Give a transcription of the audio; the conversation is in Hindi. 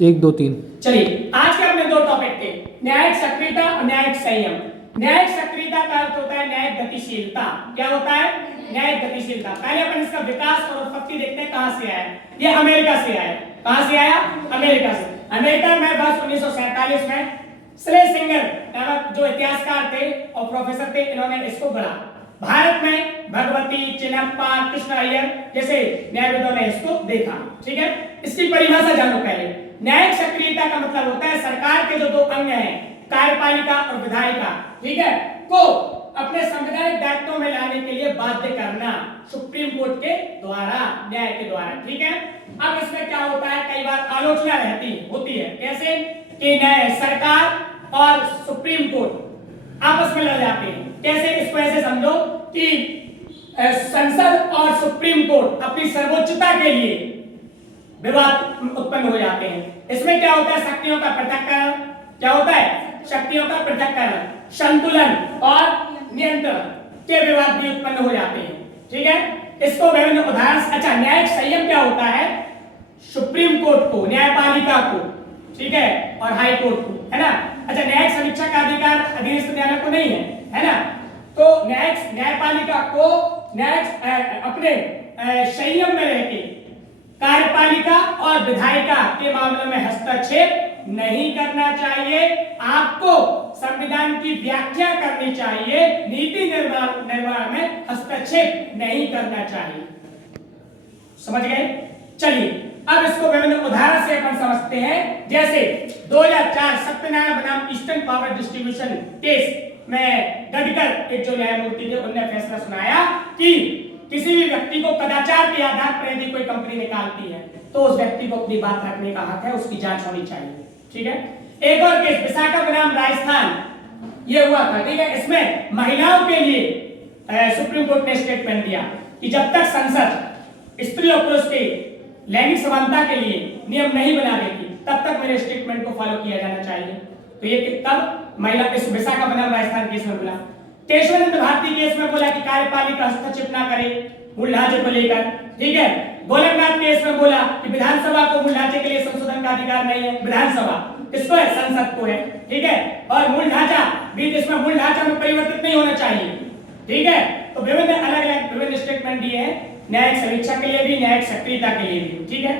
1 2 3। चलिए आज के अपने दो टॉपिक थे, न्यायिक सक्रियता और न्यायिक संयम। न्यायिक सक्रियता का अर्थ होता है न्यायिक गतिशीलता। क्या होता है? न्यायिक गतिशीलता। पहले अपन इसका विकास और उत्पत्ति देखते हैं, कहां से आया। ये अमेरिका से आया। कहां से आया? अमेरिका से। अमेरिका में वर्ष 1947 में स्लेसिंगर नामक जो इतिहासकार थे और प्रोफेसर थे, इन्होंने इसको गढ़ा। भारत में भगवती, चिन्नप्पा, कृष्ण अय्यर जैसे न्यायविदों ने इसको देखा। ठीक है, इसकी परिभाषा जानो पहले। न्यायिक सक्रियता का मतलब होता है सरकार के जो दो अंग हैं, कार्यपालिका और विधायिका, ठीक है, को अपने संवैधानिक दायित्वों में लाने के लिए बाध्य करना सुप्रीम कोर्ट के द्वारा, न्याय के द्वारा। ठीक है, अब इसमें क्या होता है, कई बार आलोचना होती है। कैसे कि न्याय सरकार और सुप्रीम कोर्ट आपस में लड़ जाते हैं। कैसे? इसको ऐसे समझो कि संसद और सुप्रीम कोर्ट अपनी सर्वोच्चता के लिए विवाद उत्पन्न हो जाते हैं। इसमें क्या होता है? शक्तियों का पृथक्करण। क्या होता है? शक्तियों का पृथक्करण, संतुलन और नियंत्रण के विवाद भी उत्पन्न हो जाते हैं। ठीक है, इसको विभिन्न उदाहरण। अच्छा, न्यायिक संयम क्या होता है? सुप्रीम कोर्ट को, न्यायपालिका को, ठीक है, और हाई कोर्ट को, है ना। अच्छा, न्यायिक समीक्षा का अधिकार अधीनस्थ न्यायालय को नहीं है ना। तो न्यायपालिका को अपने संयम में रहकर कार्यपालिका और विधायिका के मामलों में हस्तक्षेप नहीं करना चाहिए। आपको संविधान की व्याख्या करनी चाहिए, नीति निर्माण में हस्तक्षेप नहीं करना चाहिए। समझ गए? चलिए अब इसको विभिन्न उदाहरण से अपन समझते हैं। जैसे 2004 सत्यनारायण बनाम ईस्टर्न पावर डिस्ट्रीब्यूशन केस में गडकर एक जो न्यायमूर्ति थे, उन्होंने फैसला सुनाया कि किसी भी व्यक्ति को कदाचार के आधार पर यदि कोई कंपनी निकालती है तो उस व्यक्ति को अपनी बात रखने का हक है, उसकी जांच होनी चाहिए। ठीक है, एक और केस विशाखा बनाम राजस्थान ये हुआ था। ठीक है, इसमें महिलाओं के लिए सुप्रीम कोर्ट ने स्टेटमेंट दिया कि जब तक संसद स्त्री और पुरुष के लैंगिक समानता के लिए नियम नहीं बना देती तब तक मेरे स्टेटमेंट को फॉलो किया जाना चाहिए। तो ये तब महिला इस विशाखा बनाम राजस्थान केस में बोला। केशवानंद भारती केस में बोला कि कार्यपालिका हस्तक्षेप ना करे मूल ढांचे को लेकर। ठीक है, गोलकनाथ केस में बोला कि विधानसभा को मूल ढांचे के लिए संशोधन का अधिकार नहीं है। विधानसभा किसको है? संसद को है। ठीक है, और मूल ढांचा भी, इसमें मूल ढांचा में परिवर्तित नहीं होना चाहिए। ठीक है, तो विभिन्न अलग अलग विभिन्न स्टेटमेंट दिए हैं न्यायिक समीक्षा के लिए भी, न्यायिक सक्रियता के लिए भी। ठीक है।